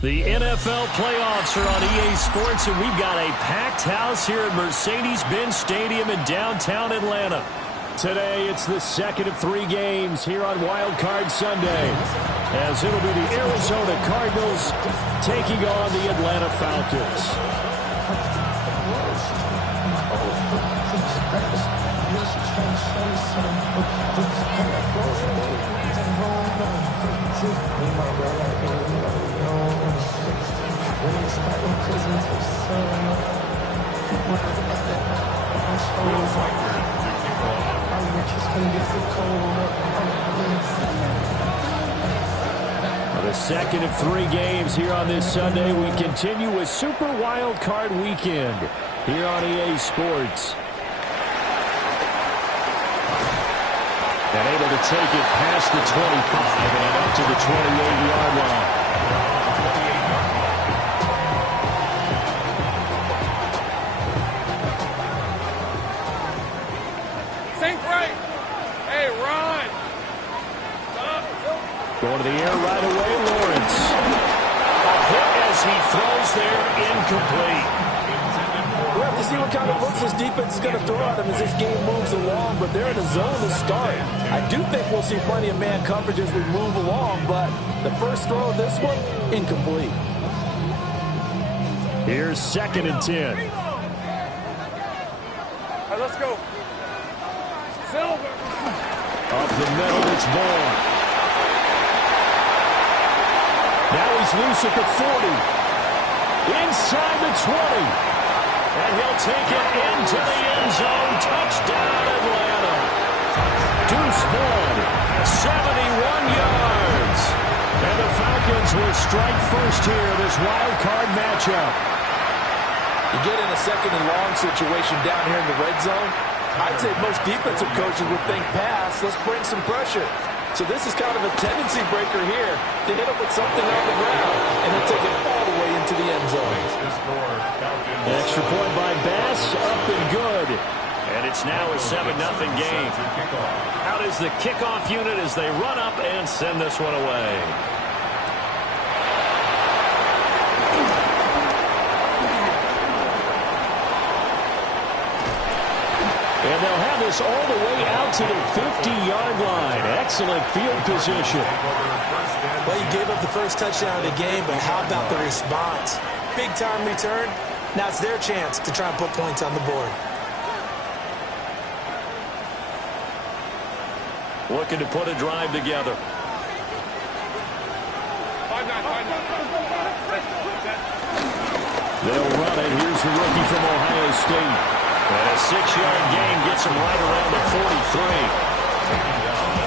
The NFL playoffs are on EA Sports, and we've got a packed house here at Mercedes-Benz Stadium in downtown Atlanta. Today, it's the second of 3 games here on Wildcard Sunday, as it'll be the Arizona Cardinals taking on the Atlanta Falcons. The second of 3 games here on this Sunday. We continue with Super Wildcard Weekend here on EA Sports. And able to take it past the 25 and up to the 28-yard line. Think right. Hey, Ron. Going to the air right away, Lawrence. A hit as he throws there, incomplete. We'll have to see what kind of looks this defense is going to throw at him as this game moves along, but they're in a zone to start. I do think we'll see plenty of man coverage as we move along, but the first throw of this one, incomplete. Here's 2nd and 10. All right, let's go. Silver. Up the middle, it's Vaughn. Now he's loose at the 40. Inside the 20. And he'll take it into the end zone. Touchdown, Atlanta. Deuce Vaughn, 71 yards. And the Falcons will strike first here in this wild card matchup. You get in a 2nd and long situation down here in the red zone, I'd say most defensive coaches would think pass, let's bring some pressure. So this is kind of a tendency breaker here to hit him with something on the ground, and he'll take it all the way into the end zone. Extra point by Bass, up and good. And it's now a 7-0 game. Out is the kickoff unit as they run up and send this one away. And they'll have this all the way out to the 50-yard line. Excellent field position. Well, you gave up the first touchdown of the game, but how about the response? Big-time return. Now it's their chance to try and put points on the board. Looking to put a drive together. They'll run it. Here's the rookie from Ohio State. And a 6-yard gain gets him right around the 43.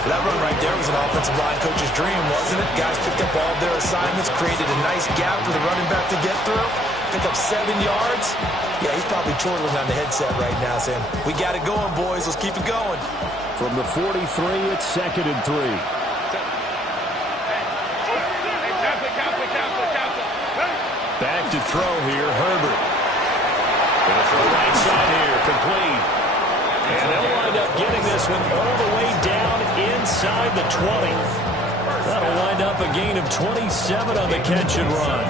That run right there was an offensive line coach's dream, wasn't it? Guys picked up all their assignments, created a nice gap for the running back to get through, pick up 7 yards. Yeah, he's probably chortling on the headset right now saying, we got it going, boys. Let's keep it going. From the 43, it's 2nd and 3. Back to throw here, Herbert. Gonna throw right side here, complete. And they'll wind up getting this one all the way down inside the 20. That'll wind up a gain of 27 on the catch and run.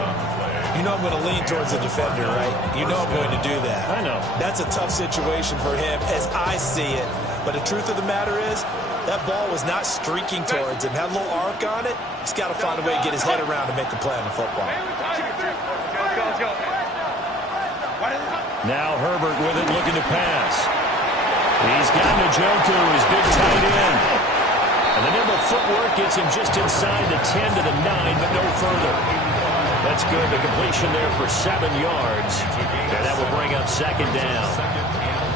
You know I'm going to lean towards the defender, right? You know I'm going to do that. I know. That's a tough situation for him as I see it. But the truth of the matter is, that ball was not streaking towards him. Had a little arc on it. He's got to find a way to get his head around to make a play on the football. Now Herbert with it, looking to pass. He's got Njoku, his big tight end. And the nimble footwork gets him just inside the 10 to the 9, but no further. That's good. The completion there for 7 yards. And that will bring up 2nd down.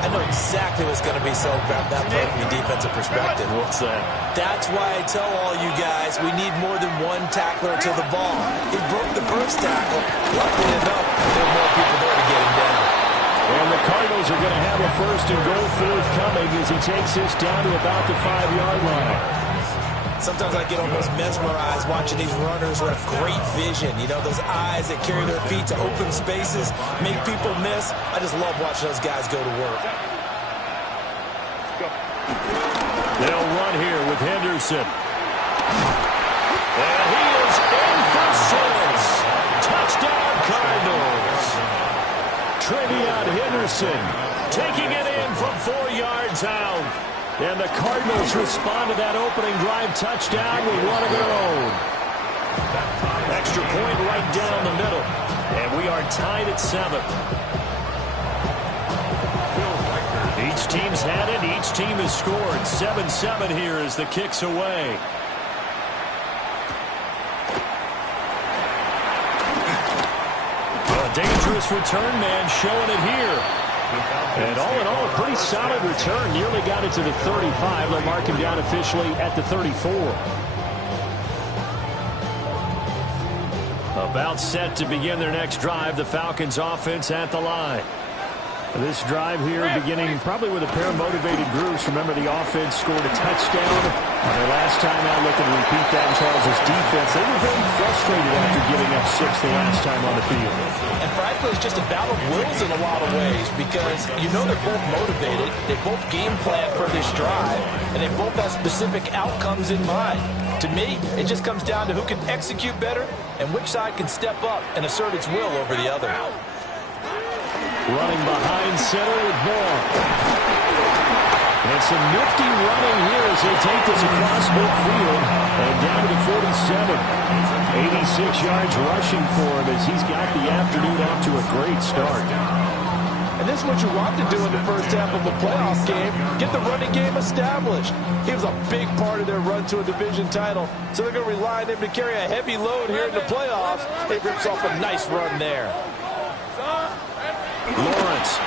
I know exactly what's going to be said about that play from a defensive perspective. What's that? That's why I tell all you guys we need more than one tackler to the ball. He broke the first tackle. Luckily enough, there were more people there to get him down. And the Cardinals are going to have a 1st and goal forthcoming as he takes this down to about the 5-yard line. Sometimes I get almost mesmerized watching these runners who have great vision. You know, those eyes that carry their feet to open spaces, make people miss. I just love watching those guys go to work. They'll run here with Henderson. And he is in for 6. Trevion Henderson taking it in from 4 yards out. And the Cardinals respond to that opening drive touchdown with one of their own. Extra point right down the middle. And we are tied at 7. Each team's had it. Each team has scored. 7-7 here as the kick's away. A dangerous return man showing it here. And all in all, a pretty solid return. Nearly got it to the 35. They'll mark him down officially at the 34. About set to begin their next drive. The Falcons offense at the line. This drive here beginning probably with a pair of motivated groups. Remember, the offense scored a touchdown on their last time out. Looking to repeat that in Charles' defense. They were very frustrated after giving up 6 the last time on the field. And frankly, it's just a battle of wills in a lot of ways because you know they're both motivated. They both game plan for this drive, and they both have specific outcomes in mind. To me, it just comes down to who can execute better and which side can step up and assert its will over the other. Running behind center with Vaughn. And some nifty running here as they take this across midfield and down to the 47. 86 yards rushing for him as he's got the afternoon off to a great start. And this is what you want to do in the first half of a playoff game. Get the running game established. He was a big part of their run to a division title. So they're going to rely on him to carry a heavy load here in the playoffs. He rips off a nice run there. Lawrence.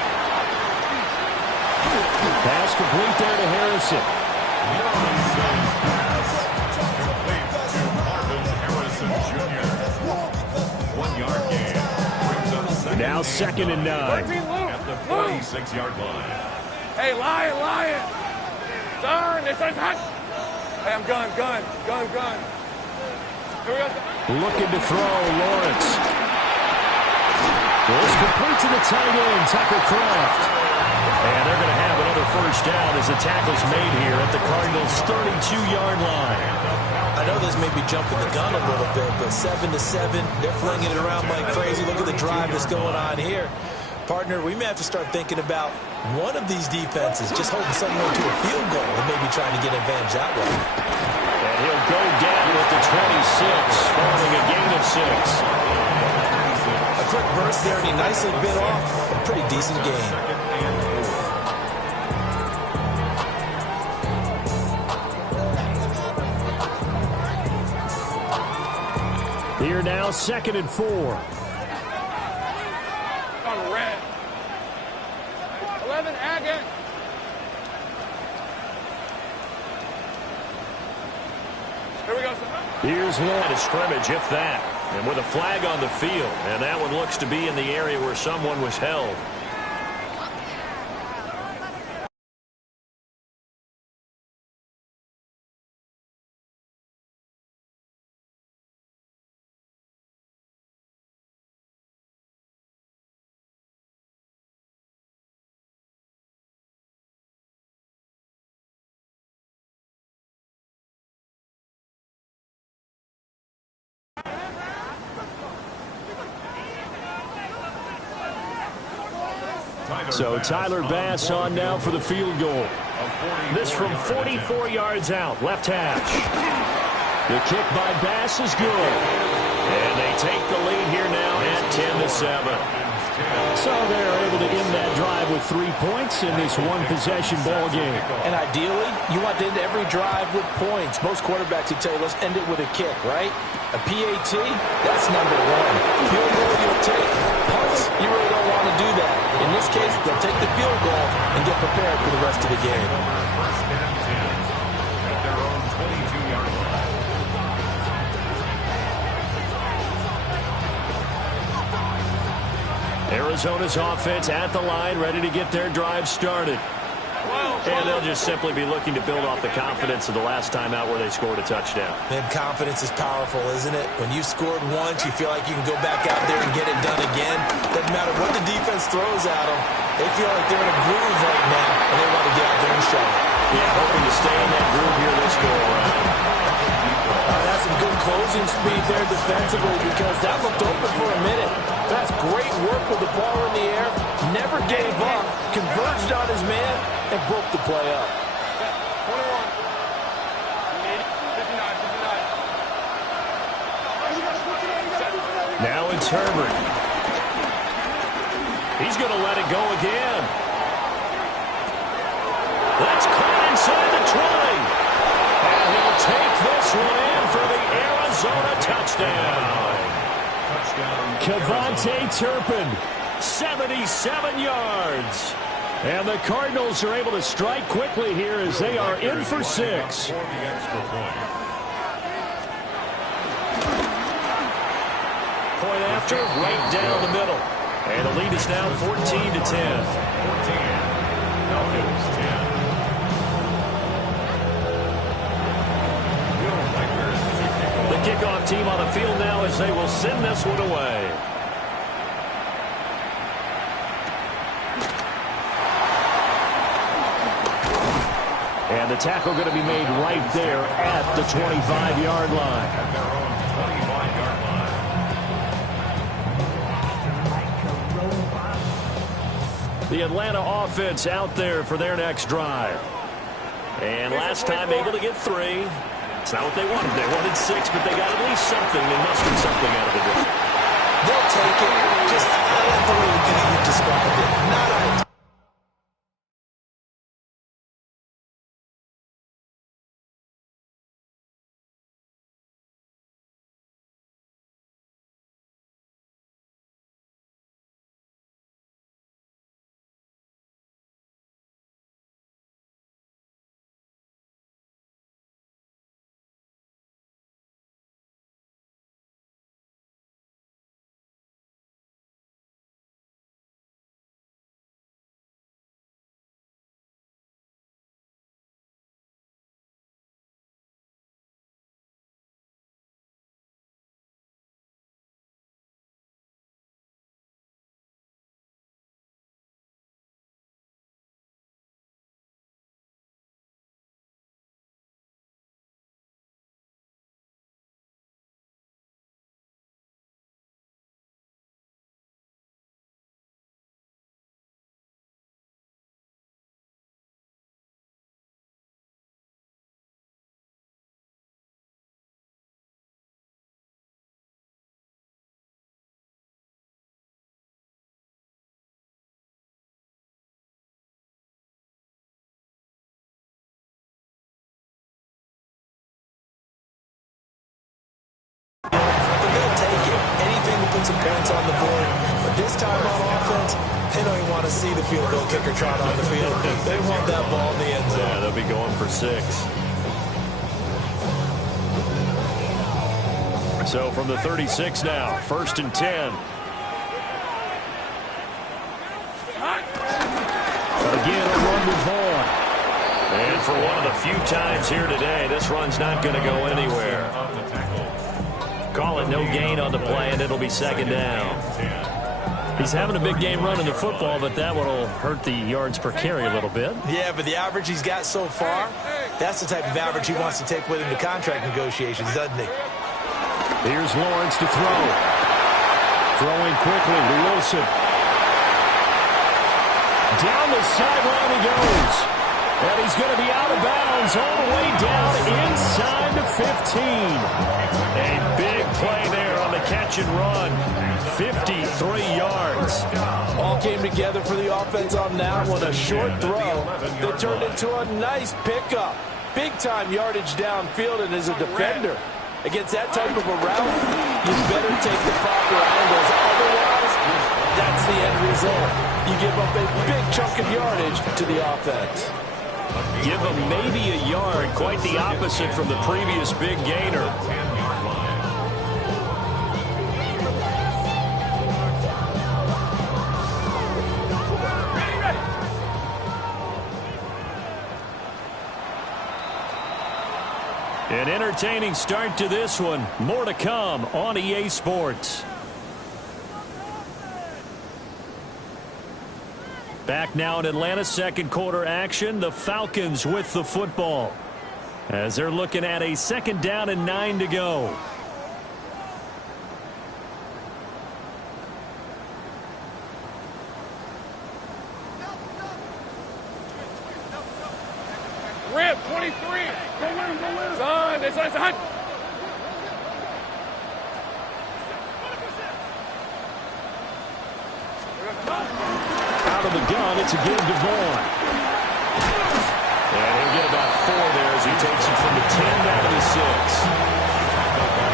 Pass complete there to Harrison. Now 2nd and 9. At the 46-yard line. Hey, Lion. Turn. This is hot. Hey, I'm gun. Here we go. Looking to throw, Lawrence. It's complete to the tight end, Tucker Kraft. And they're going to have another first down as the tackle's made here at the Cardinals' 32-yard line. I know this may be jumping the gun a little bit, but 7-7, they're flinging it around like crazy. Look at the drive that's going on here. Partner, we may have to start thinking about one of these defenses just holding someone to a field goal and maybe trying to get an advantage that way. And he'll go down at the 26, following a gain of 6. A quick burst there, and he nicely bit off a pretty decent gain. Here now, 2nd and 4. On red. 11, again. Here we go. Here's line of scrimmage, if that. And with a flag on the field. And that one looks to be in the area where someone was held. So Tyler Bass on now for the field goal. This from 44 yards out, left hash. The kick by Bass is good. And they take the lead here now at 10-7. So they're able to end that drive with 3 points in this one-possession ball game. And ideally, you want to end every drive with points. Most quarterbacks would tell you, let's end it with a kick, right? A PAT, that's number 1. Field goal you'll take. Punts, you really don't want to do that. In this case, they'll take the field goal and get prepared for the rest of the game. First and 10 at their own 22-yard line. Arizona's offense at the line, ready to get their drive started. And they'll just simply be looking to build off the confidence of the last time out where they scored a touchdown. Man, confidence is powerful, isn't it? When you've scored once, you feel like you can go back out there and get it done again. Doesn't matter what the defense throws at them. They feel like they're in a groove right now, and they want to get out there and show it. Yeah, hoping to stay in that groove here this go-around. That's some good closing speed there defensively because that looked open for a minute. That's great work with the ball in the air. Never gave up. Converged on his man and broke the play up. 21. 59. Now it's Herbert. He's going to let it go again. That's caught inside the 20. And he'll take this one in for the Arizona touchdown. Kevontae Turpin, 77 yards. And the Cardinals are able to strike quickly here as they are in for 6. Point after, right down the middle. And the lead is now 14-10. 14. Falcons 10. The kickoff team on the field now as they will send this one away. And the tackle going to be made right there at the 25-yard line. At their own 25-yard line. The Atlanta offense out there for their next drive. And last time able to get 3. It's not what they wanted. They wanted 6, but they got at least something. They mustered something out of the game. They'll take it. Just like the way you described it. Not ideal. Some points on the board, but this time on offense, they don't even want to see the field goal kicker trot on the field. They want that ball in the end zone. Yeah, they'll be going for 6. So from the 36 now, 1st and 10. Again, a run with Vaughn. And for one of the few times here today, this run's not going to go anywhere. Call it no gain on the play, and it'll be 2nd down. He's having a big game running the football, but that one will hurt the yards per carry a little bit. Yeah, but the average he's got so far, that's the type of average he wants to take with him to contract negotiations, doesn't he? Here's Lawrence to throw. Throwing quickly to Wilson. Down the sideline he goes. And he's going to be out of bounds all the way down inside the 15. A big play there on the catch and run. 53 yards. All came together for the offense on that one. A short throw that turned into a nice pickup. Big-time yardage downfield, and as a defender, against that type of a route, you better take the proper angles. Otherwise, that's the end result. You give up a big chunk of yardage to the offense. Give him maybe a yard, quite the opposite from the previous big gainer. An entertaining start to this one. More to come on EA Sports. Back now in Atlanta, 2nd quarter action. The Falcons with the football as they're looking at a 2nd down and 9 to go. Rip, 23. Son, it's son. Out of the gun, it's a give to Vaughn. And he'll get about 4 there as he takes it from the 10 down to the 6.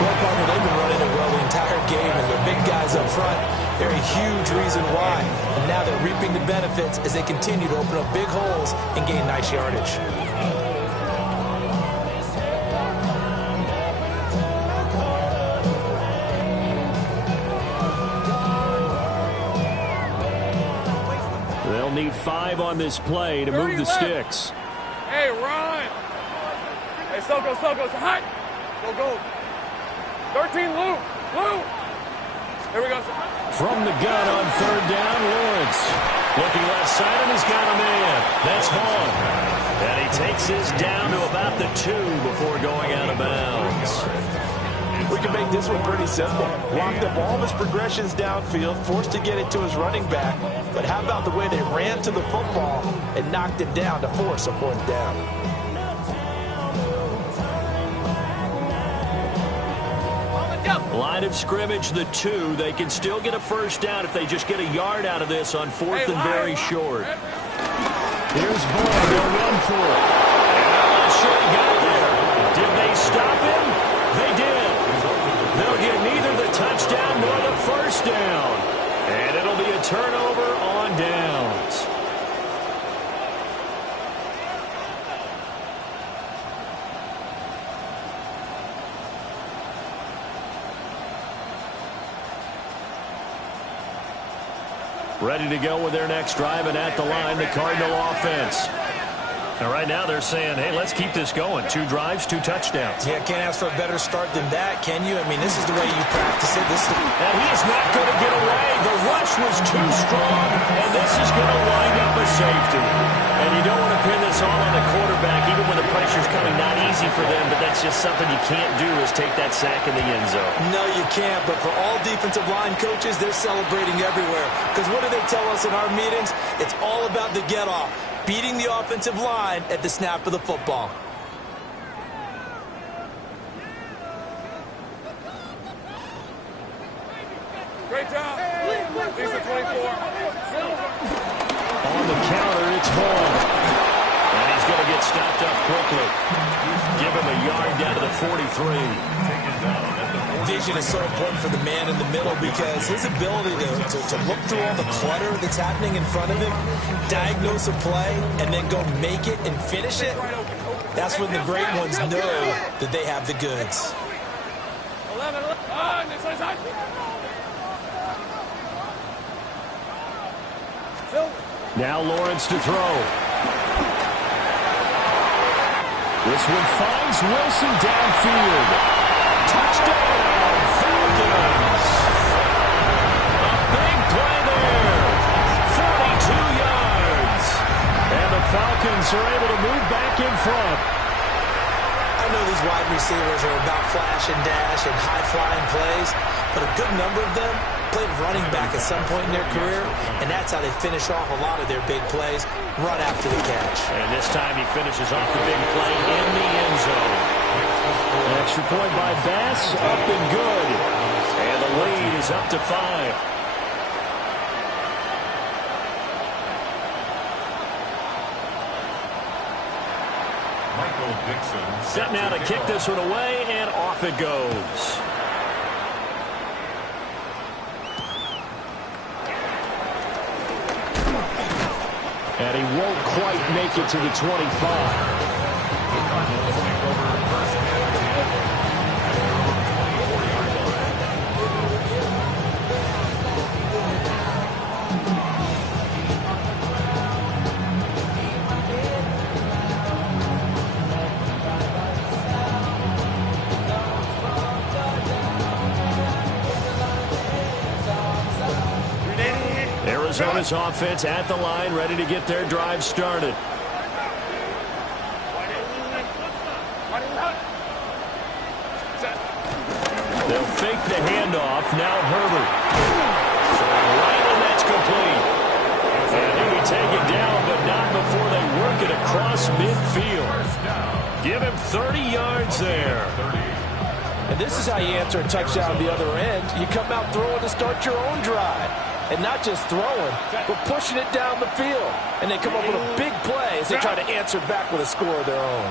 Well, partner, they've been running it well the entire game, and the big guys up front, they're a huge reason why. And now they're reaping the benefits as they continue to open up big holes and gain nice yardage. They'll need 5 on this play to move the sticks. Hey, run. Hey, Soko, hot. Go. 13, Lou. Here we go. From the gun on 3rd down, Lawrence. Looking left side, and he's got a man. That's Vaughn. And he takes this down to about the 2 before going out of bounds. We can make this one pretty simple. Locked up all of his progressions downfield, forced to get it to his running back. But how about the way they ran to the football and knocked it down to force a 4th down? Line of scrimmage, the 2. They can still get a 1st down if they just get a yard out of this on 4th and very short. Here's Vaughn. They'll run for it. And I'm not sure he got there. Did they stop him? They did. They'll get neither the touchdown nor the 1st down. And it'll be a turnover on downs. Ready to go with their next drive, and at the line, the Cardinal offense. And right now they're saying, hey, let's keep this going. 2 drives, 2 touchdowns. Yeah, can't ask for a better start than that, can you? I mean, this is the way you practice it. And he is not going to get away. The rush was too strong, and this is going to wind up a safety. And you don't want to pin this all on the quarterback, even when the pressure's coming. Not easy for them, but that's just something you can't do, is take that sack in the end zone. No, you can't, but for all defensive line coaches, they're celebrating everywhere. Because what do they tell us in our meetings? It's all about the get-off. Beating the offensive line at the snap of the football. Great job. Lisa 24. On the counter, it's Vaughn. And he's going to get stopped up quickly. Give him a yard down to the 43. Vision is so important for the man in the middle because his ability to look through all the clutter that's happening in front of him, diagnose a play, and then go make it and finish it, that's when the great ones know that they have the goods. 11. Now Lawrence to throw. This one finds Wilson downfield. Touchdown, Falcons. A big play there. 42 yards. And the Falcons are able to move back in front. I know these wide receivers are about flash and dash and high-flying plays, but a good number of them played running back at some point in their career, and that's how they finish off a lot of their big plays, run after the catch. And this time he finishes off the big play in the end zone. An extra point by Bass, up and good. And the lead is up to 5. Set now to kick this one away, and off it goes. And he won't quite make it to the 25. Arizona's offense at the line, ready to get their drive started. They'll fake the handoff. Now Herbert. Right, and that's complete. And he'll be taken down, but not before they work it across midfield. 30 yards there. And this is how you answer a touchdown the other end. You come out throwing to start your own drive. And not just throwing, but pushing it down the field. And they come up with a big play as they try to answer back with a score of their own.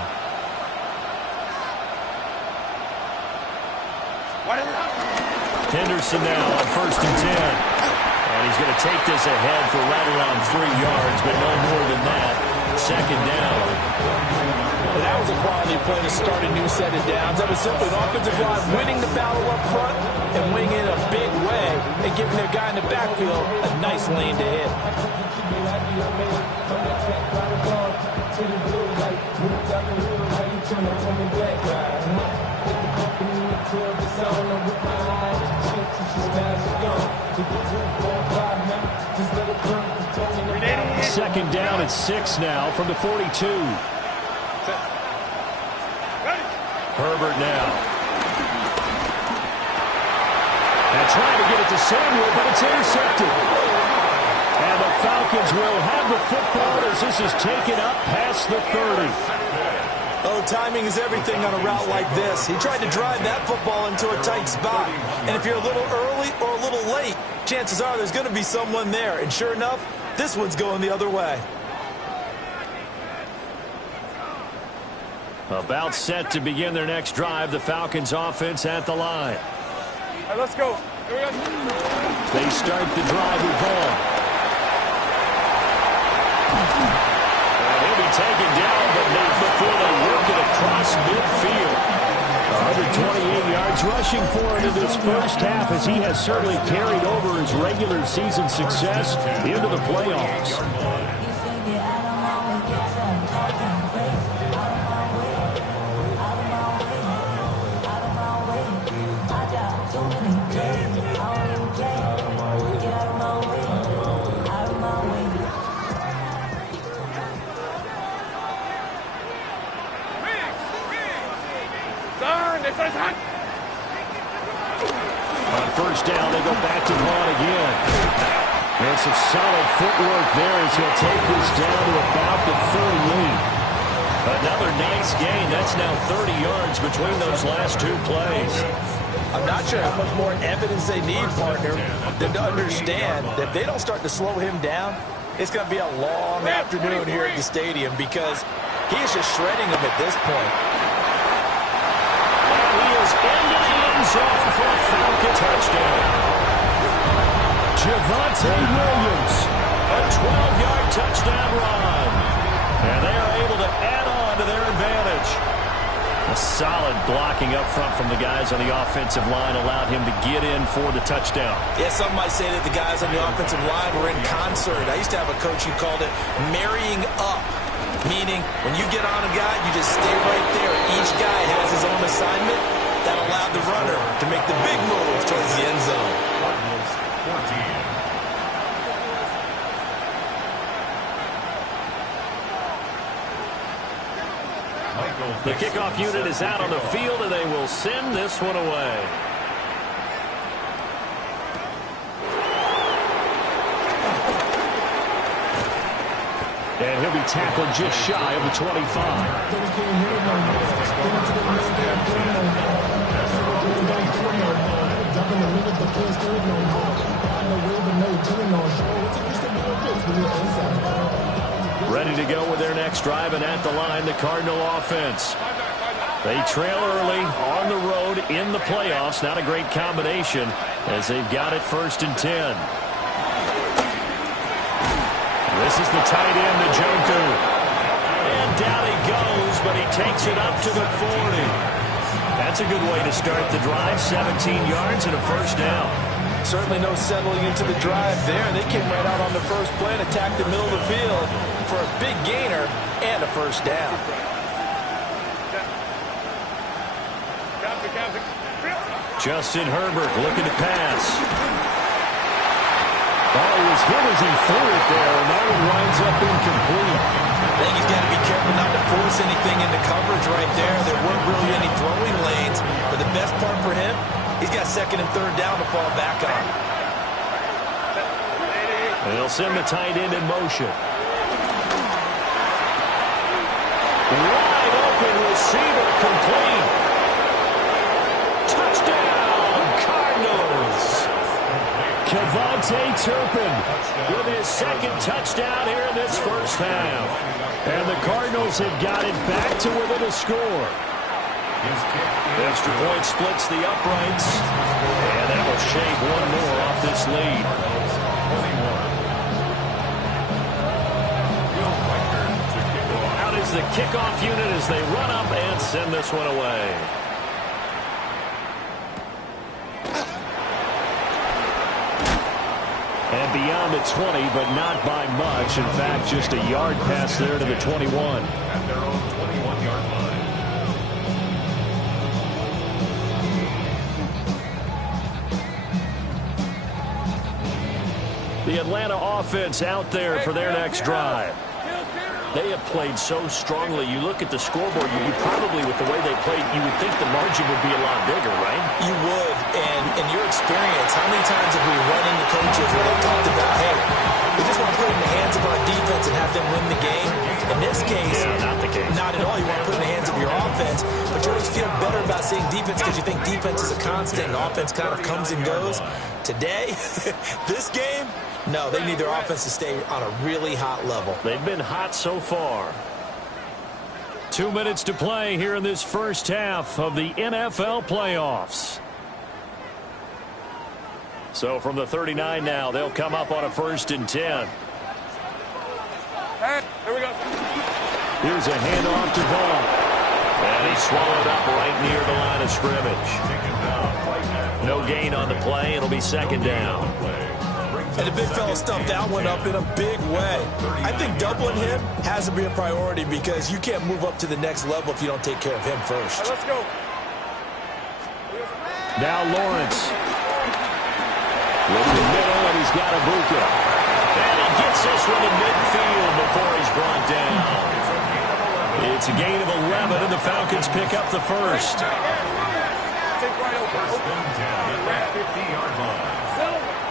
Henderson now on 1st and 10. And he's going to take this ahead for right around 3 yards, but no more than that. 2nd down. And that was a quality play to start a new set of downs. That was simply an offensive line winning the battle up front and winning it a big way and giving their guy in the backfield a nice lane to hit. Second down at 6 now from the 42. Herbert now. And trying to get it to Samuel, but it's intercepted. And the Falcons will have the football as this is taken up past the 30. Oh, timing is everything on a route like this. He tried to drive that football into a tight spot. And if you're a little early or a little late, chances are there's going to be someone there. And sure enough, this one's going the other way. About set to begin their next drive, the Falcons offense at the line. All right, let's go. Here we go. They start the drive with Vaughn. And he'll be taken down, but not before they work it across midfield. 128 yards rushing for him in this first half as he has certainly carried over his regular season success into the playoffs. On 1st down, they go back to Vaughn again. And some solid footwork there as he'll take this down to about the 38. Another nice gain. That's now 30 yards between those last 2 plays. I'm not sure how much more evidence they need, partner, than to understand that if they don't start to slow him down, it's going to be a long afternoon here at the stadium because he is just shredding them at this point. He is into the end zone for a Falcon touchdown. Javonte Williams, a 12-yard touchdown run. And they are able to add on to their advantage. A solid blocking up front from the guys on the offensive line allowed him to get in for the touchdown. Yeah, some might say that the guys on the offensive line were in concert. I used to have a coach who called it marrying up, meaning when you get on a guy, you just stay right there. Each guy has his own assignment that allowed the runner to make the big move towards the end zone. The kickoff unit is out on the field, and they will send this one away. And he'll be tackled just shy of the 25. Ready to go with their next drive, and at the line, the Cardinal offense. They trail early on the road in the playoffs. Not a great combination as they've got it 1st and 10. This is the tight end, Njoku. And down he goes, but he takes it up to the 40. That's a good way to start the drive. 17 yards and a 1st down. Certainly no settling into the drive there. They came right out on the first play and attacked the middle of the field for a big gainer and a 1st down. Justin Herbert looking to pass. Ball was hit as he threw it there, and that one winds up incomplete. I think he's got to be careful not to force anything into coverage right there. There weren't really any throwing lanes, but the best part for him, he's got 2nd and 3rd down to fall back on. And they'll send the tight end in motion. Wide open receiver complete. Touchdown, Cardinals. Kevontae Turpin with his second touchdown here in this first half. And the Cardinals have got it back to within a score. Extra point splits the uprights. And that will shave one more off this lead. Out is the kickoff unit as they run up and send this one away. And beyond the 20, but not by much. In fact, just a yard pass there to the 21. At their own 21-yard line. The Atlanta offense out there for their next drive. They have played so strongly. You look at the scoreboard, you probably, with the way they played, you would think the margin would be a lot bigger, right? You would. And in your experience, how many times have we run into coaches where they've talked about, hey, we just want to put it in the hands of our defense and have them win the game? In this case, not the case. Not at all. You want to put it in the hands of your offense, but you always feel better about saying defense because you think defense is a constant and offense kind of comes and goes. Today, this game, no, they need their offense to stay on a really hot level. They've been hot so far. 2 minutes to play here in this first half of the NFL playoffs. So from the 39 now, they'll come up on a 1st and 10. Hey, here we go. Here's a handoff to Vaughn. And he swallowed up right near the line of scrimmage. No gain on the play. It'll be 2nd down. And the big fella stuffed that one up in a big way. I think doubling him has to be a priority because you can't move up to the next level if you don't take care of him first. Right, let's go. Now Lawrence. With the middle, and he's got Ibuka. And he gets this one to midfield before he's brought down. It's a gain of 11, and the Falcons pick up the first.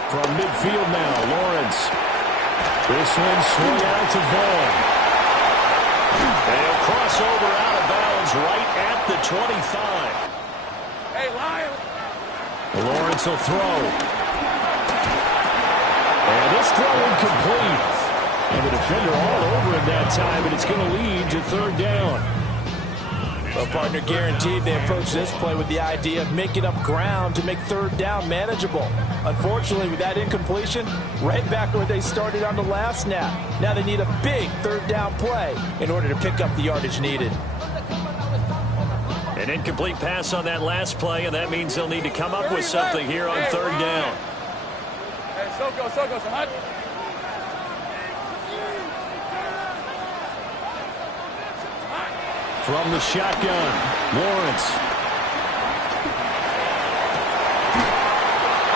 From midfield now, Lawrence. This one swung out to Vaughn. And he'll cross over out of bounds right at the 25. Hey, Lion. Lawrence will throw. And this throw incomplete. And the defender all over him that time, and it's going to lead to 3rd down. Well, partner, guaranteed they approach this play with the idea of making up ground to make 3rd down manageable. Unfortunately, with that incompletion, right back where they started on the last snap. Now they need a big 3rd down play in order to pick up the yardage needed. An incomplete pass on that last play, and that means they'll need to come up with something here on 3rd down. Hey, Soko, Sahad. From the shotgun, Lawrence.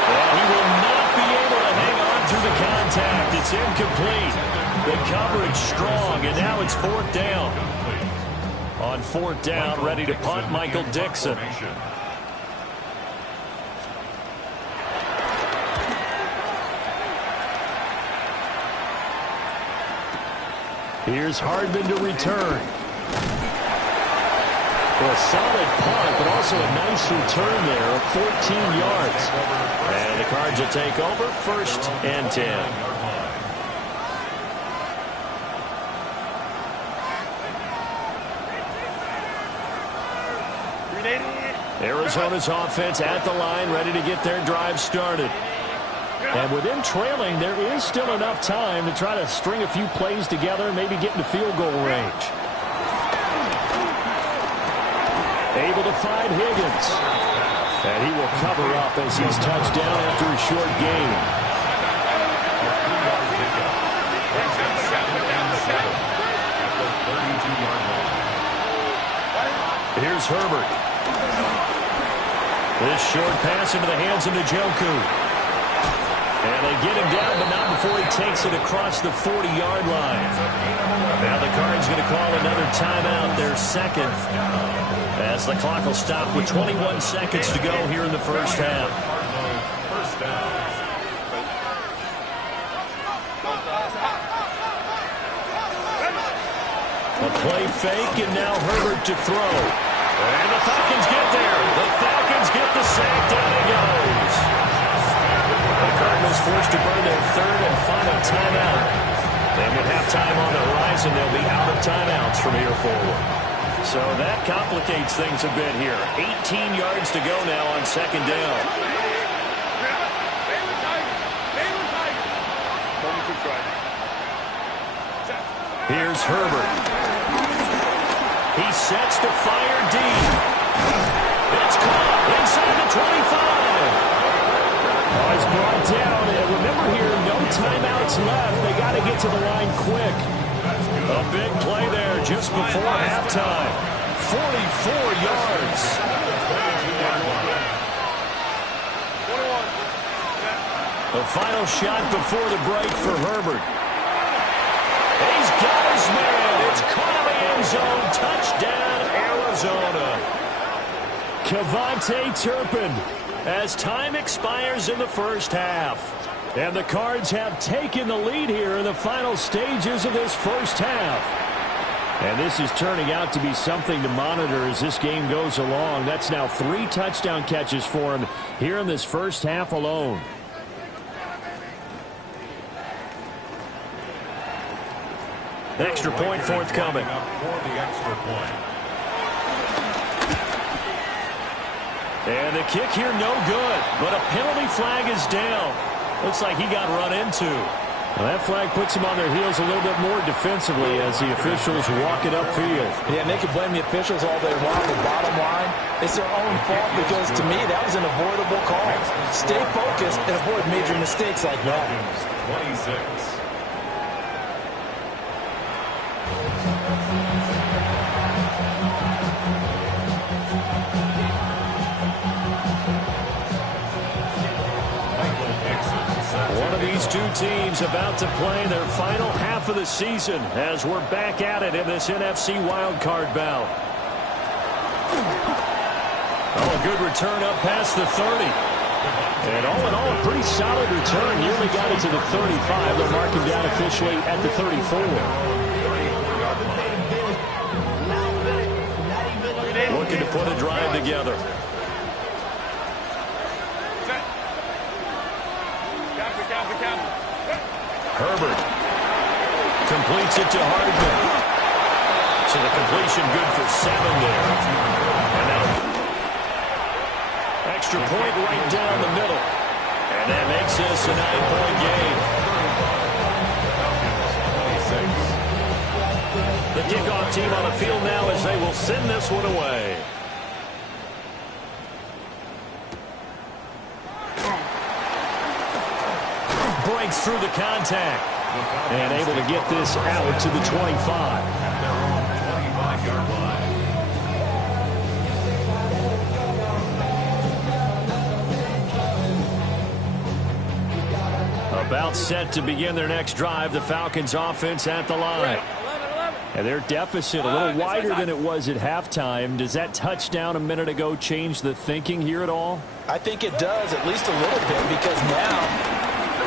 Well, he will not be able to hang on through the contact. It's incomplete. The coverage strong, and now it's 4th down. On 4th down, ready to punt, Michael Dixon. Here's Hardman to return. Well, a solid punt, but also a nice return there of 14 yards. And the Cards will take over 1st and 10. Arizona's offense at the line, ready to get their drive started. And with them trailing, there is still enough time to try to string a few plays together and maybe get into field goal range. Able to find Higgins. And he will cover up as he's touched down after a short gain. Here's Herbert. This short pass into the hands of Njoku. And they get him down, but not before he takes it across the 40-yard line. Now the Cards going to call another timeout, their 2nd, as the clock will stop with 21 seconds to go here in the first half. A play fake, and now Herbert to throw. And the Falcons get there. The Falcons get the sack. Down he goes. The Cardinals forced to burn their third and final timeout. And with halftime on the horizon, they'll be out of timeouts from here forward. So that complicates things a bit here. 18 yards to go now on second down. Here's Herbert. He sets to fire deep. It's caught inside the 25. Oh, he's brought down. And remember here, no timeouts left. They got to get to the line quick. A big play there just before halftime. 44 yards. The final shot before the break for Herbert. He's got his man. It's caught in the end zone. Touchdown, Arizona. Kevontae Turpin as time expires in the first half. And the Cards have taken the lead here in the final stages of this first half. And this is turning out to be something to monitor as this game goes along. That's now 3 touchdown catches for him here in this first half alone. Extra point forthcoming. And the kick here no good, but a penalty flag is down. Looks like he got run into. Well, that flag puts him on their heels a little bit more defensively as the officials walk it upfield. Yeah, and they can blame the officials all they want. The bottom line, it's their own fault because, to me, that was an avoidable call. Stay focused and avoid major mistakes like that. 26. One of these two teams about to play their final half of the season as we're back at it in this NFC Wildcard bout. Oh, a good return up past the 30. And all in all, a pretty solid return. Nearly got it to the 35. They'll mark him down officially at the 34. Looking to put a drive together. Herbert completes it to Hardman. So the completion good for 7 there. And now extra point right down the middle. And that makes this a 9-point game. The kickoff team on the field now as they will send this one away. Breaks through the contact and able to get this out to the 25. About set to begin their next drive. The Falcons offense at the line. And their deficit a little wider than it was at halftime. Does that touchdown a minute ago change the thinking here at all? I think it does, at least a little bit, because now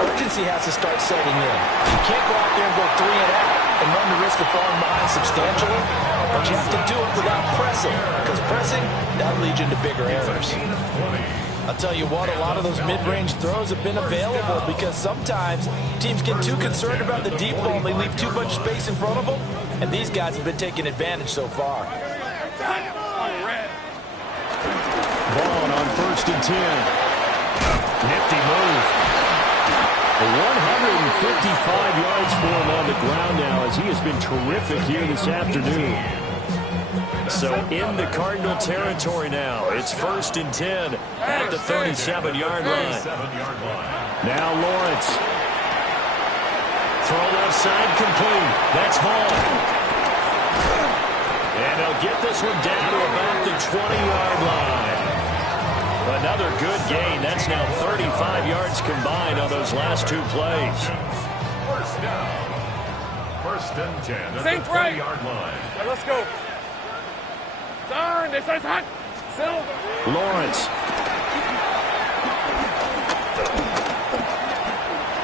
urgency has to start setting in. You can't go out there and go 3 and out and run the risk of falling behind substantially, but you have to do it without pressing, because pressing, that leads you into bigger errors. I'll tell you what, a lot of those mid-range throws have been available because sometimes teams get too concerned about the deep ball and they leave too much space in front of them, and these guys have been taking advantage so far. Vaughn on 1st and 10. Nifty move. 155 yards for him on the ground now as he has been terrific here this afternoon. So into Cardinal territory now. It's 1st and 10 at the 37-yard line. Now Lawrence. Throw left side complete. That's Vaughn. And they'll get this one down to about the 20-yard line. Another good gain. That's now 35 yards combined on those last 2 plays. First down. 1st and 10 at the 20-yard line. Right, let's go. Turn. This is hot. Silver. Lawrence.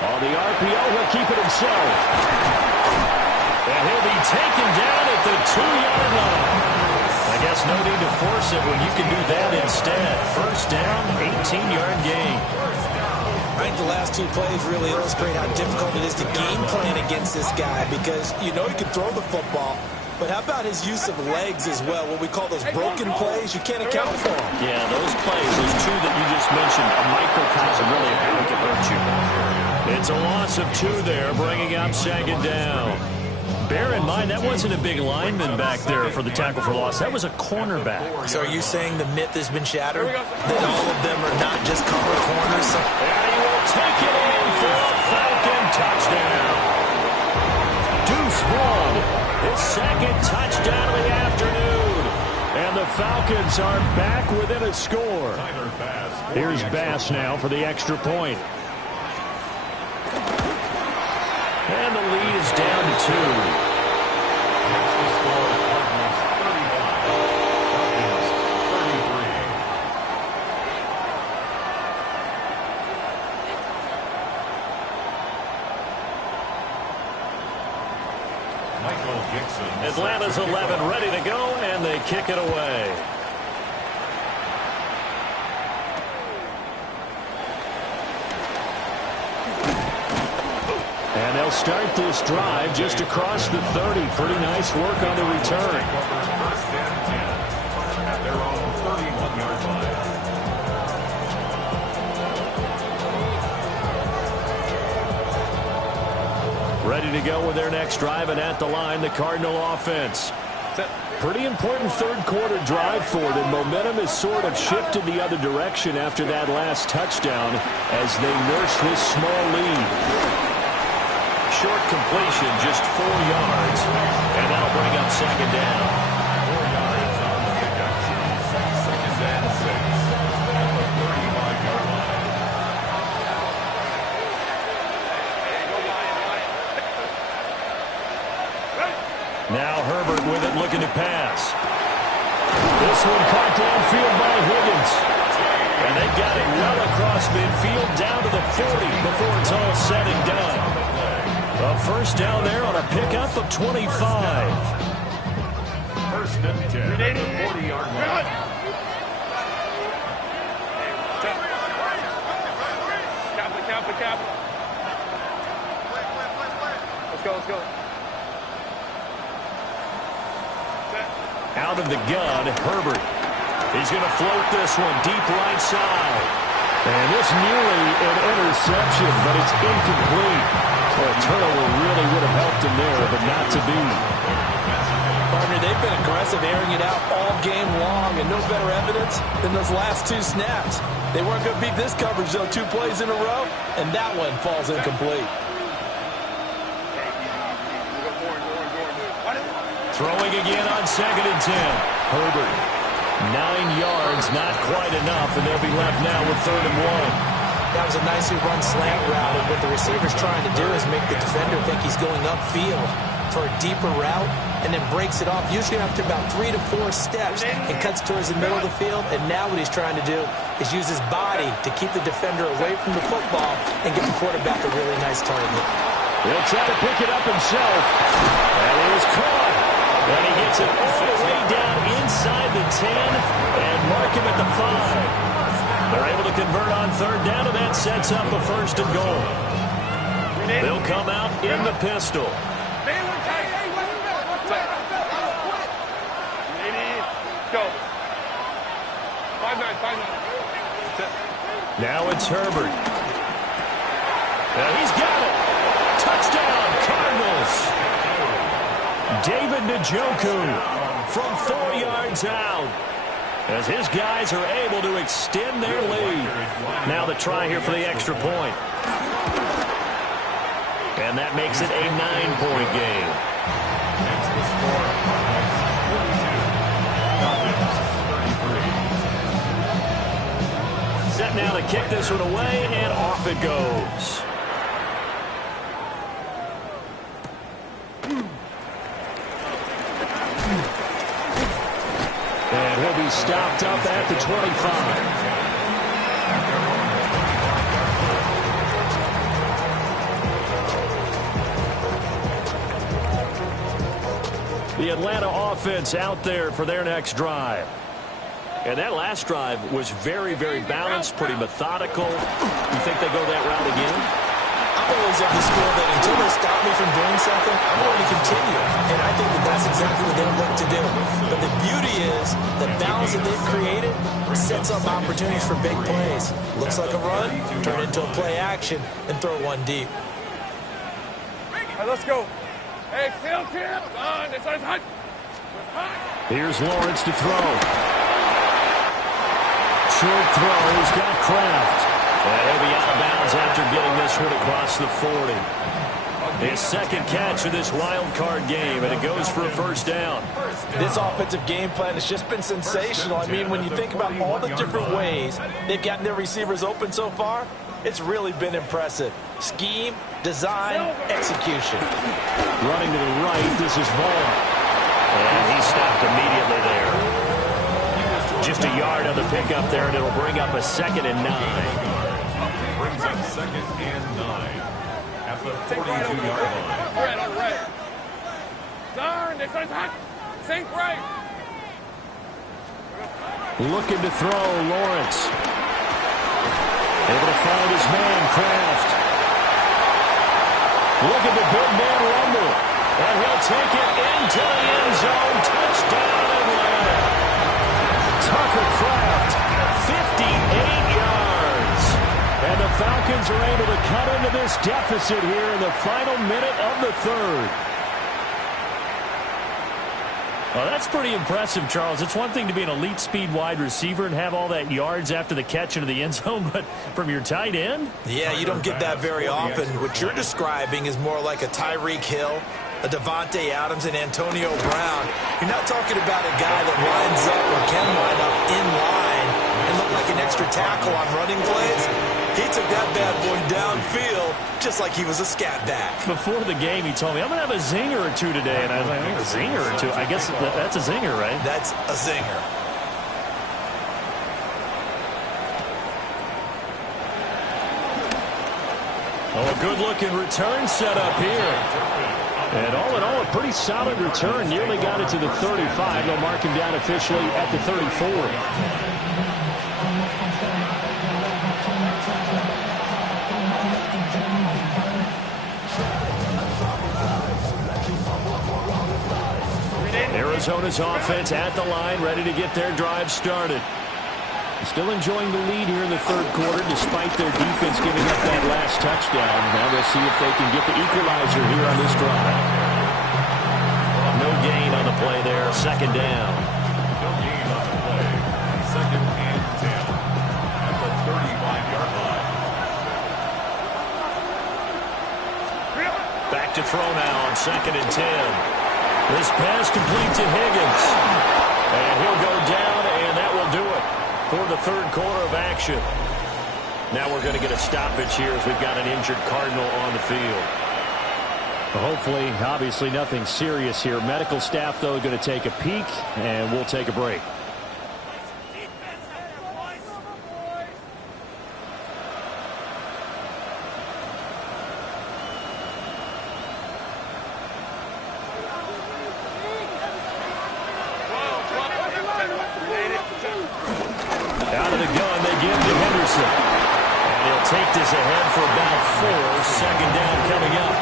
On the RPO, he'll keep it himself. And he'll be taken down at the 2-yard line. I guess no need to force it when you can do that instead. First down, 18-yard gain. I think the last two plays really illustrate how difficult it is to game plan against this guy because you know he can throw the football, but how about his use of legs as well, what we call those broken plays? You can't account for them. Yeah, those plays, those two that you just mentioned, a microcosm really of how he can hurt you. It's a loss of 2 there, bringing up second down. Bear in mind, that wasn't a big lineman back there for the tackle for loss. That was a cornerback. So are you saying the myth has been shattered? That all of them are not just cover corners? And he will take it in for a Falcon touchdown. Deuce Vaughn, his second touchdown of the afternoon. And the Falcons are back within a score. Here's Bass now for the extra point. And the lead is down to 2. Atlanta's 11 ready to go, and they kick it away. And they'll start this drive just across the 30. Pretty nice work on the return. First and 10 at their own 31-yard line. Ready to go with their next drive, and at the line, the Cardinal offense. Pretty important third-quarter drive for them. Momentum has sort of shifted the other direction after that last touchdown as they nurse this small lead. Short completion, just 4 yards, and that'll bring up second down. 4 yards on the pickup. Second and 6 at the 35-yard line. Now Herbert with it, looking to pass. This one caught downfield by Higgins. And they've got it well across midfield down to the 40 before it's all said and done. A first down there on a pickup of 25. First and 10 at the 40-yard line. Cap. Let's go. Out of the gun, Herbert. He's going to float this one deep right side. And this nearly an interception, but it's incomplete. Well, a turnover really would have helped him there, but not to be. Partner, they've been aggressive, airing it out all game long, and no better evidence than those last 2 snaps. They weren't going to beat this coverage, though, 2 plays in a row, and that one falls incomplete. Throwing again on second and 10. Herbert, 9 yards, not quite enough, and they'll be left now with 3rd and 1. That was a nicely run slant route, and what the receiver's trying to do is make the defender think he's going upfield for a deeper route, and then breaks it off, usually after about 3 to 4 steps, and cuts towards the middle of the field. And now what he's trying to do is use his body to keep the defender away from the football and get the quarterback a really nice target. He'll try to pick it up himself, and he is caught. And he gets it all the way down inside the 10 and mark him at the 5. They're able to convert on 3rd down, and that sets up a 1st and goal. They'll come out in the pistol. Go. 5-9. Now it's Herbert. He's got it. Touchdown, Cardinals. David Njoku from 4 yards out as his guys are able to extend their lead. Now the try here for the extra point. And that makes it a 9-point game. That's the score. 42. Set now to kick this one away, and off it goes. And he'll be stopped up at the 25. The Atlanta offense out there for their next drive. And that last drive was very, very balanced, pretty methodical. You think they go that route again? I'm always of the school that until they stop me from doing something, I'm going to continue. And I think that that's exactly what they'll look to do. But the beauty is the balance that they've created sets up opportunities for big plays. Looks like a run, turn it into a play action, and throw one deep. All right, let's go. Hey, still tip. On, this one's hot. Here's Lawrence to throw. Short throw. He's got Kraft. And he'll be out of bounds after getting this one across the 40. His second catch of this wild card game, and it goes for a first down. This offensive game plan has just been sensational. I mean, when you think about all the different ways they've gotten their receivers open so far, it's really been impressive. Scheme, design, execution. Running to the right, this is Vaughn. And he stopped immediately there. Just a yard on the pickup there, and it'll bring up a 2nd and 9. Brings up 2nd and 9 at the 42-yard line. Red on red. Darn, this one's hot. Sink right. Looking to throw, Lawrence. Able to find his man, Kraft. Look at the big man rumble. And he'll take it into the end zone. Touchdown, Atlanta. Tucker Kraft, 58 yards. And the Falcons are able to cut into this deficit here in the final minute of the 3rd. Well, that's pretty impressive, Charles. It's one thing to be an elite speed wide receiver and have all that yards after the catch into the end zone, but from your tight end? Yeah, you don't get that very often. What you're describing is more like a Tyreek Hill, a Devontae Adams, and Antonio Brown. You're not talking about a guy that lines up or can line up in line and look like an extra tackle on running plays. He took that bad boy downfield just like he was a scat back. Before the game, he told me, I'm going to have a zinger or two today. And I was like, a zinger or two? I guess that's a zinger, right? That's a zinger. Oh, a good-looking return set up here. And all in all, a pretty solid return. Nearly got it to the 35. They'll mark him down officially at the 34. Arizona's offense at the line, ready to get their drive started. Still enjoying the lead here in the 3rd quarter, despite their defense giving up that last touchdown. Now they'll see if they can get the equalizer here on this drive. No gain on the play there, 2nd down. No gain on the play. 2nd and 10 at the 35-yard line. Back to throw now on 2nd and 10. This pass complete to Higgins. And he'll go down, and that will do it for the 3rd quarter of action. Now we're going to get a stoppage here as we've got an injured Cardinal on the field. Hopefully, obviously nothing serious here. Medical staff, though, going to take a peek, and we'll take a break. Out of the gun, they give to Henderson. And he'll take this ahead for about 4. 2nd down coming up.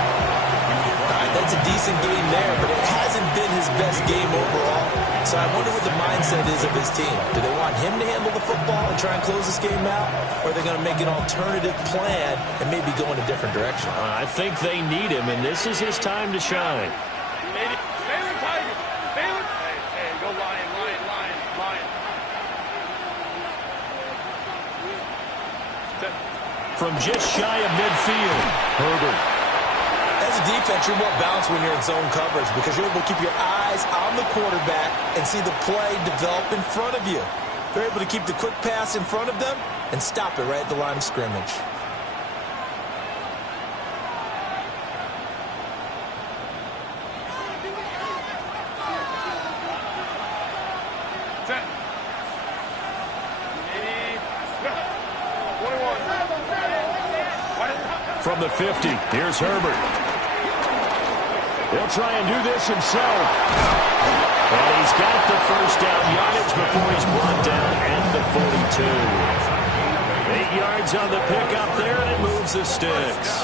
All right, that's a decent game there, but it hasn't been his best game overall. So I wonder what the mindset is of his team. Do they want him to handle the football and try and close this game out? Or are they going to make an alternative plan and maybe go in a different direction? I think they need him, and this is his time to shine. From just shy of midfield, Herbert. As a defense, you're more balanced when you're in zone coverage because you're able to keep your eyes on the quarterback and see the play develop in front of you. They're able to keep the quick pass in front of them and stop it right at the line of scrimmage. From the 50, here's Herbert. He'll try and do this himself. And he's got the first down yardage before he's brought down at the 42. 8 yards on the pickup there, and it moves the sticks.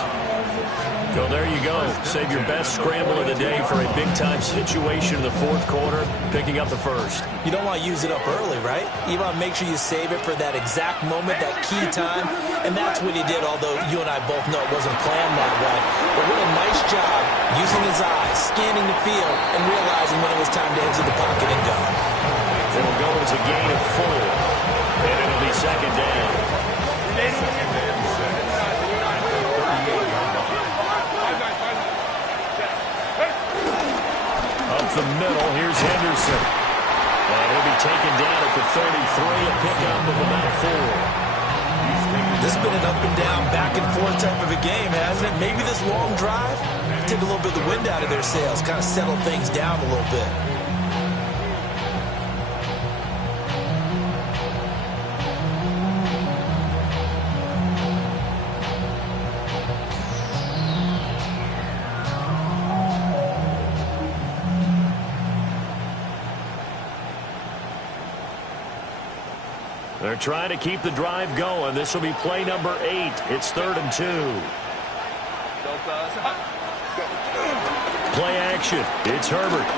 So there you go. Save your best scramble of the day for a big-time situation in the fourth quarter, picking up the first. You don't want to use it up early, right? You want to make sure you save it for that exact moment, that key time, and that's what he did, although you and I both know it wasn't planned that way. But what a nice job using his eyes, scanning the field, and realizing when it was time to exit the pocket and go. It'll go as a gain of 4, and it'll be second down. Up the middle, here's Henderson. And he'll be taken down at the 33, a pickup of about 4. This has been an up and down, back and forth type of a game, hasn't it? Maybe this long drive take a little bit of the wind out of their sails, kind of settle things down a little bit. They're trying to keep the drive going. This will be play number 8. It's 3rd and 2. Play action. It's Herbert.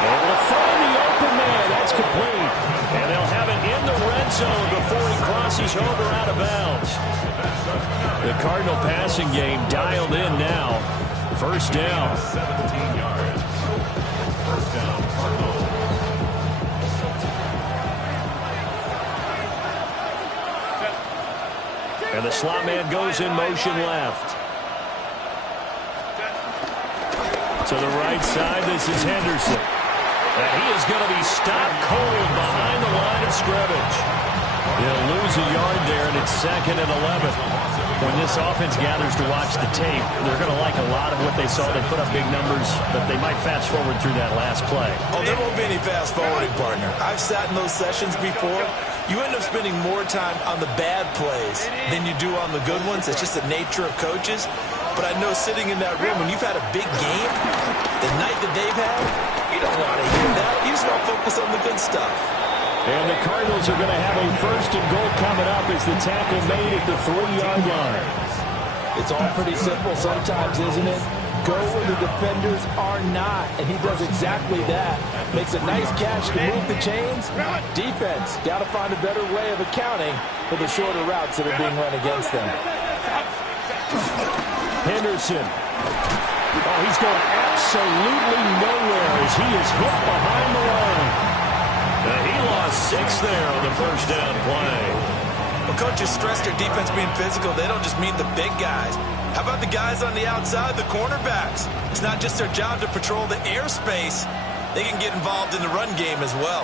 Able to find the open man. That's complete. And they'll have it in the red zone before he crosses over out of bounds. The Cardinal passing game dialed in now. First down. 17 yards. First down, Cardinals. And the slot man goes in motion left. To the right side, this is Henderson. And he is going to be stopped cold behind the line of scrimmage. He'll lose a yard there, and it's 2nd and 11. When this offense gathers to watch the tape, they're going to like a lot of what they saw. They put up big numbers, but they might fast forward through that last play. Oh, there won't be any fast forwarding, partner. I've sat in those sessions before. You end up spending more time on the bad plays than you do on the good ones. It's just the nature of coaches. But I know sitting in that room, when you've had a big game, the night that they've had, you don't want to hear that. You just want to focus on the good stuff. And the Cardinals are going to have a 1st and goal coming up as the tackle made at the 3-yard line. It's all pretty simple sometimes, isn't it? Go where the defenders are not, and he does exactly that. Makes a nice catch to move the chains. Defense, got to find a better way of accounting for the shorter routes that are being run against them. Henderson. Oh, he's going absolutely nowhere as he is hit behind the line. He lost 6 there on the first down play. Well, coaches stress their defense being physical. They don't just mean the big guys. How about the guys on the outside, the cornerbacks? It's not just their job to patrol the airspace. They can get involved in the run game as well.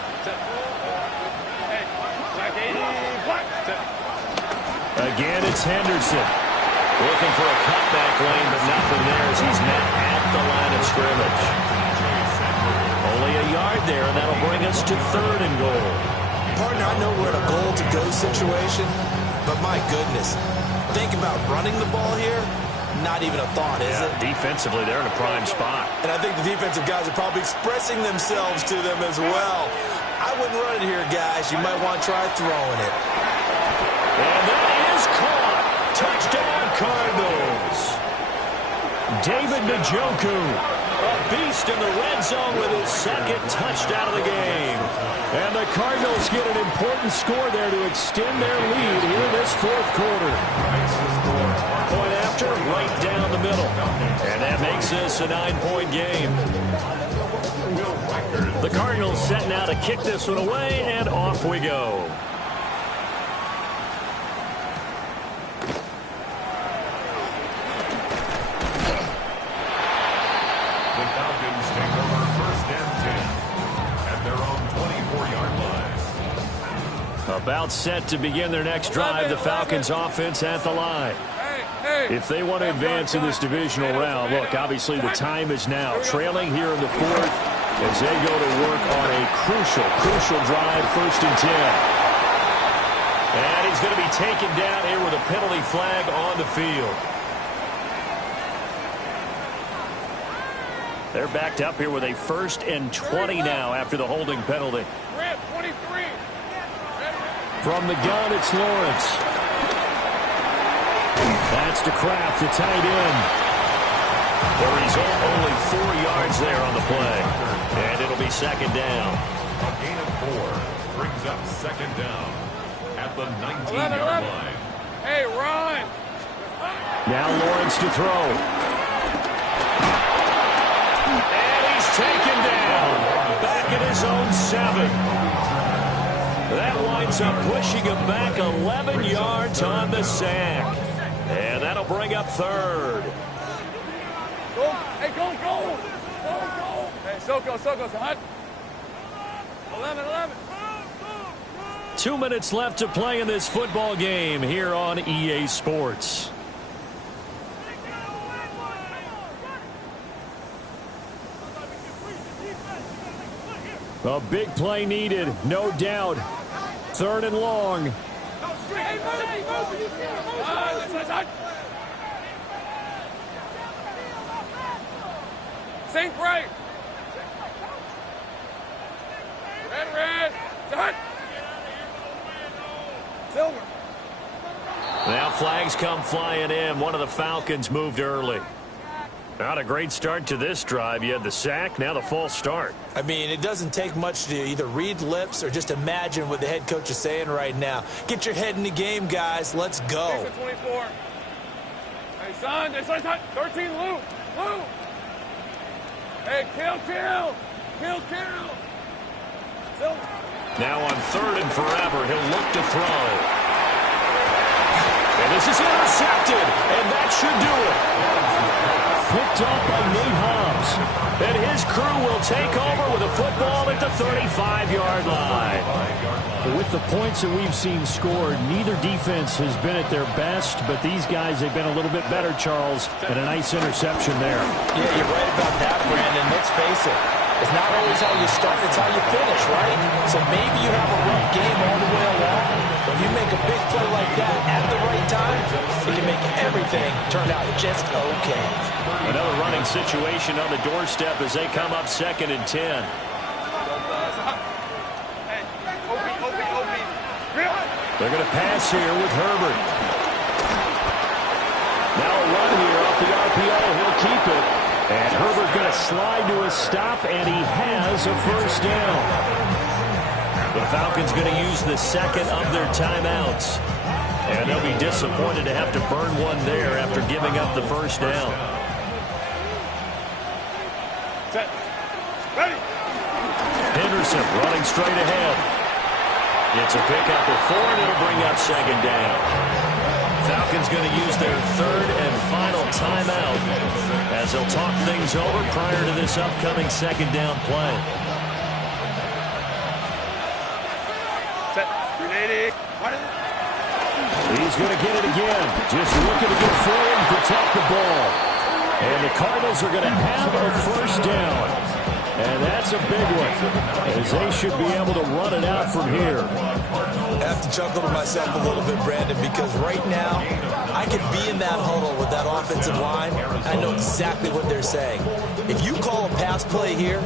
Again, it's Henderson. Looking for a cutback lane, but nothing there as he's met at the line of scrimmage. Only a yard there, and that'll bring us to 3rd and goal. Partner, I know we're in a goal-to-go situation, but my goodness, think about running the ball here. Not even a thought, is it? Defensively, they're in a prime spot. And I think the defensive guys are probably expressing themselves to them as well. I wouldn't run it here, guys. You might want to try throwing it. And that is caught. Touchdown, Cardinals. David Njoku, a beast in the red zone with his 2nd touchdown of the game. And the Cardinals get an important score there to extend their lead here in this 4th quarter. Point after, right down the middle. And that makes this a 9-point game. The Cardinals set now to kick this one away, and off we go. The Falcons take over 1st and 10 at their own 24-yard line. About set to begin their next drive, the Falcons offense at the line. If they want to advance in this divisional round, look, obviously the time is now. Trailing here in the 4th as they go to work on a crucial drive, 1st and 10. And he's going to be taken down here with a penalty flag on the field. They're backed up here with a 1st and 20 now after the holding penalty. 23. From the gun, it's Lawrence. That's to Kraft, the tight end. The result, only 4 yards there on the play. And it'll be 2nd down. A gain of 4 brings up 2nd down at the 19-yard line. Hey, run. Now Lawrence to throw. And he's taken down. Back at his own 7. That winds up pushing him back 11 yards on the sack. And that'll bring up 3rd. Go. Hey, go. Hey, Soko, son. 11. 2 minutes left to play in this football game here on EA Sports. A big play needed, no doubt. 3rd and long. Sink right. Red. Done. Silver. Now flags come flying in. One of the Falcons moved early. Not a great start to this drive. You had the sack, now the false start. I mean, it doesn't take much to either read lips or just imagine what the head coach is saying right now. Get your head in the game, guys. Let's go. 24. Hey, son. 13, Lou. Hey, kill. Silver. Now on 3rd and forever, he'll look to throw. And this is intercepted, and that should do it. Picked up by Nate Hobbs. And his crew will take over with a football at the 35-yard line. With the points that we've seen scored, neither defense has been at their best, but these guys have been a little bit better, Charles, and a nice interception there. Yeah, you're right about that, Brandon. Let's face it. It's not always how you start, it's how you finish, right? So maybe you have a rough game all the way along, but if you make a big play like that at the right time, it can make everything turn out just okay. Another running situation on the doorstep as they come up 2nd and 10. They're going to pass here with Herbert. Now a run here off the RPO. He'll keep it. And Herbert going to slide to a stop, and he has a 1st down. The Falcons going to use the 2nd of their timeouts. And they'll be disappointed to have to burn one there after giving up the 1st down. Set. Ready. Henderson running straight ahead. It's a pickup of 4, and it'll bring up 2nd down. Falcons going to use their 3rd and final timeout as they'll talk things over prior to this upcoming 2nd down play. Set. 380. He's going to get it again. Just looking to get forward and protect the ball. And the Cardinals are going to have a 1st down. And that's a big one, as they should be able to run it out from here. I have to chuckle to myself a little bit, Brandon, because right now I could be in that huddle with that offensive line. I know exactly what they're saying. If you call a pass play here,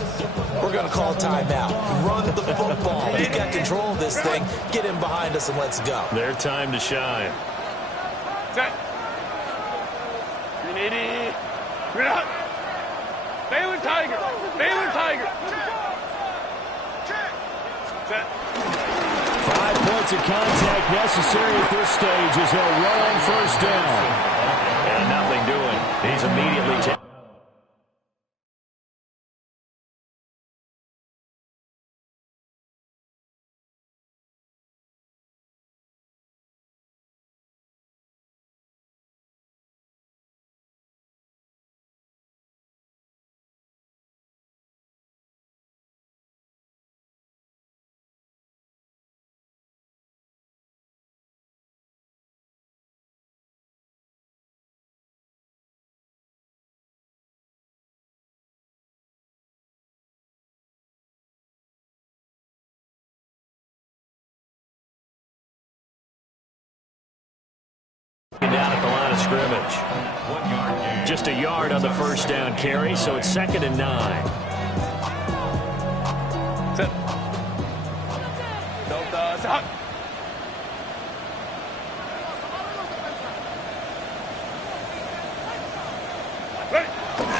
we're going to call a timeout. Run the football. We've got control of this thing. Get in behind us and let's go. Their time to shine. Set. 380. Bring it up. Baylor Tiger. Set. 5 points of contact necessary at this stage as they'll run on 1st down. And nothing doing. He's immediately taken. Down at the line of scrimmage. 1 yard gain. Just a yard on the first down carry, so it's 2nd and 9. Sit. Don't, sit.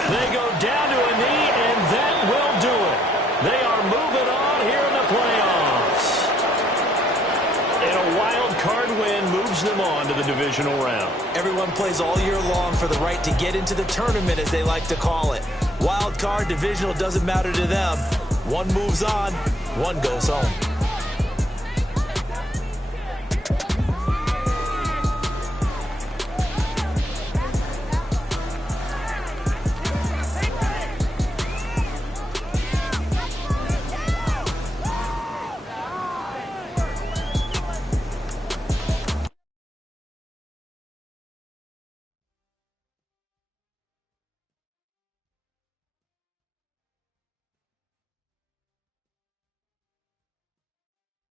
They go down to a knee, and that will do it. They are moving on here in the playoffs. And a wild card win moves them on to the divisional round. Everyone plays all year long for the right to get into the tournament, as they like to call it. Wild card, divisional, doesn't matter to them. One moves on, one goes home.